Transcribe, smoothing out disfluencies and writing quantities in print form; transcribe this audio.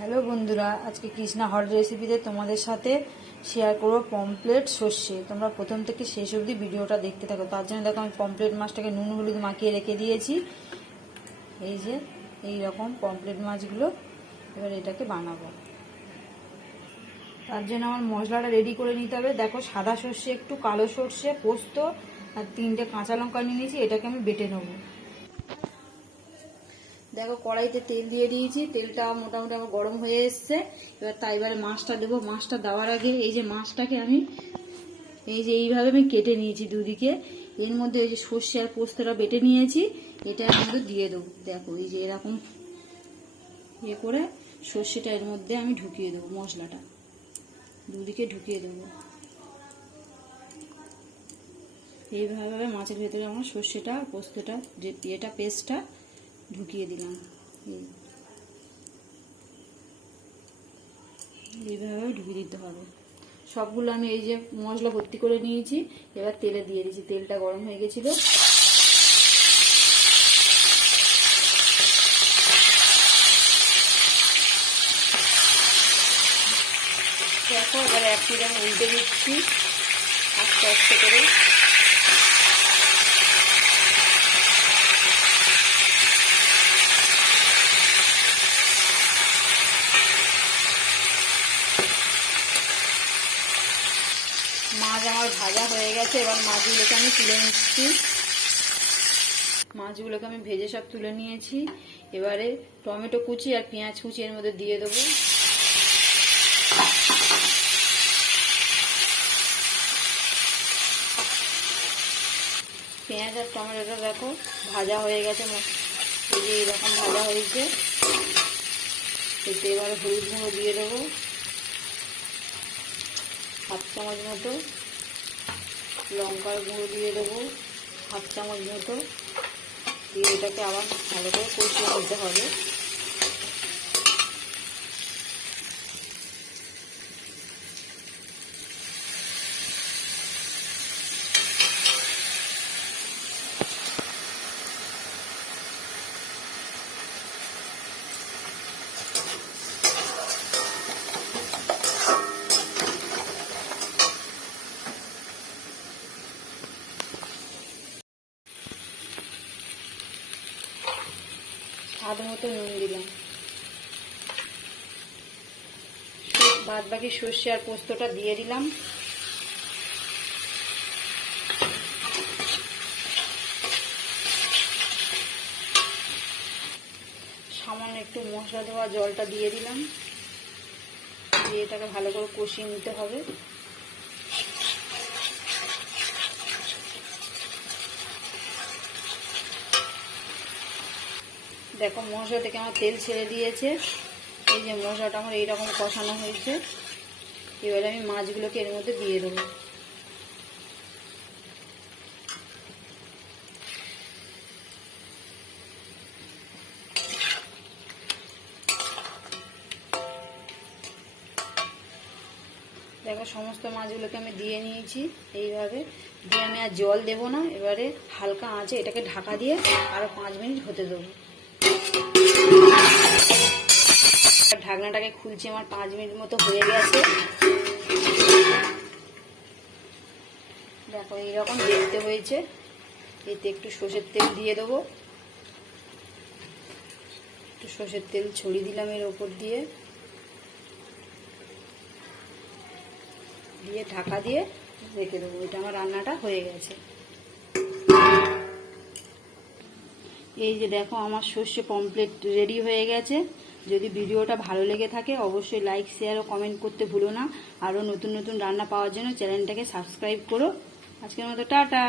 Hello বন্ধুরা, আজকে Krishna hot রেসিপিতে তোমাদের সাথে শেয়ার করবো পমফ্রেট সর্ষে। তোমরা প্রথম থেকে শেষ অবধি ভিডিওটা দেখতে থাকো। তার জন্য দেখো আমি পমফ্রেট মাছটাকে নুন হলুদ মাখিয়ে রেখে দিয়েছি। এই যে এই রকম পমফ্রেট মাছগুলো এবার এটাকে বানাবো। তার জন্য আমার মশলাটা রেডি করে নিতে হবে। দেখো, সাদা সর্ষে একটু, কালো সর্ষে, পোস্ত আর 3টে কাঁচা লঙ্কা নিয়ে নিয়েছি। এটাকে আমি বেটে নেবো। দেখো, কড়াইতে তেল দিয়ে দিয়েছি, তেলটা মোটামুটি আমার গরম হয়ে এসছে। এবারে মাছটা দেবো। মাছটা দেওয়ার আগে এই যে মাছটাকে আমি এইভাবে আমি কেটে নিয়েছি দুদিকে। এর মধ্যে এই যে সর্ষে আর পোস্তটা বেটে নিয়েছি, এটা এর মধ্যে দিয়ে দেবো। দেখো, এই যে এরকম করে সর্ষেটা এর মধ্যে আমি ঢুকিয়ে দেবো। মশলাটা দুদিকে ঢুকিয়ে দেবো। এইভাবে মাছের ভেতরে আমার সর্ষেটা আর পোস্তটা যে পেস্টটা ঢুকিয়ে দিলাম। এইভাবে ঢুকিয়ে দিতে হবে সবগুলো। আমি এই যে মশলা ভর্তি করে নিয়েছি, এবার তেলে দিয়ে দিয়েছি। তেলটা গরম হয়ে গেছিল। দেখো, এবার এক পিঠ আমি উল্টে দিচ্ছি আস্তে আস্তে করে। মাছ আমার ভাজা হয়ে গেছে। এবার মাছগুলোকে আমি তুলে নিচ্ছি। মাছগুলোকে আমি ভেজে সব তুলে নিয়েছি। এবারে টমেটো কুচি আর পেঁয়াজ কুচি এর মধ্যে দিয়ে দেবো। পেঁয়াজ আর টমেটোটা দেখো ভাজা হয়ে গেছে। এই যে এরকম ভাজা হয়েছে। এতে এবারে হলুদ গুঁড়ো দিয়ে দেবো 1/2 চামচ মতো, লঙ্কার গুঁড়ো দিয়ে দেবো 1/2 চামচ মতো, দিয়ে এটাকে আবার ভালো করে কষিয়ে নিতে হবে। স্বাদ মতো নুন দিলাম। বাদ বাকি সর্ষে আর পোস্তটা দিয়ে দিলাম। সামান্য একটু মশলা দেওয়া জলটা দিয়ে দিলাম। দিয়ে এটাকে ভালো করে কষিয়ে নিতে হবে। দেখো, মশলা থেকে আমার তেল ছেড়ে দিয়েছে। এই যে মশলাটা আমার এইরকম কষানো হয়েছে। এবারে আমি মাছগুলোকে এর মধ্যে দিয়ে দেবো। দেখো, সমস্ত মাছগুলোকে আমি দিয়ে নিয়েছি। এইভাবে দিয়ে আমি আর জল দেবো না। এবারে হালকা আঁচে এটাকে ঢাকা দিয়ে আরো 5 মিনিট হতে দেবো। ঢাকনাটাকে খুলছি, আমার 5 মিনিট মতো হয়ে গেছে। দেখো, এইরকম দেখতে হয়েছে। এতে একটু সর্ষের তেল দিয়ে দেবো। একটু সর্ষের তেল ছড়িয়ে দিলাম এর ওপর দিয়ে ঢাকা দিয়ে রেখে দেবো। এটা আমার রান্নাটা হয়ে গেছে। এই যে দেখো, আমার সর্ষে পমফ্রেট রেডি হয়ে গেছে। যদি ভিডিওটা ভালো লেগে থাকে অবশ্যই লাইক, শেয়ার ও কমেন্ট করতে ভুলো না। আরও নতুন নতুন রান্না পাওয়ার জন্য চ্যানেলটাকে সাবস্ক্রাইব করো। আজকের মতো টাটা।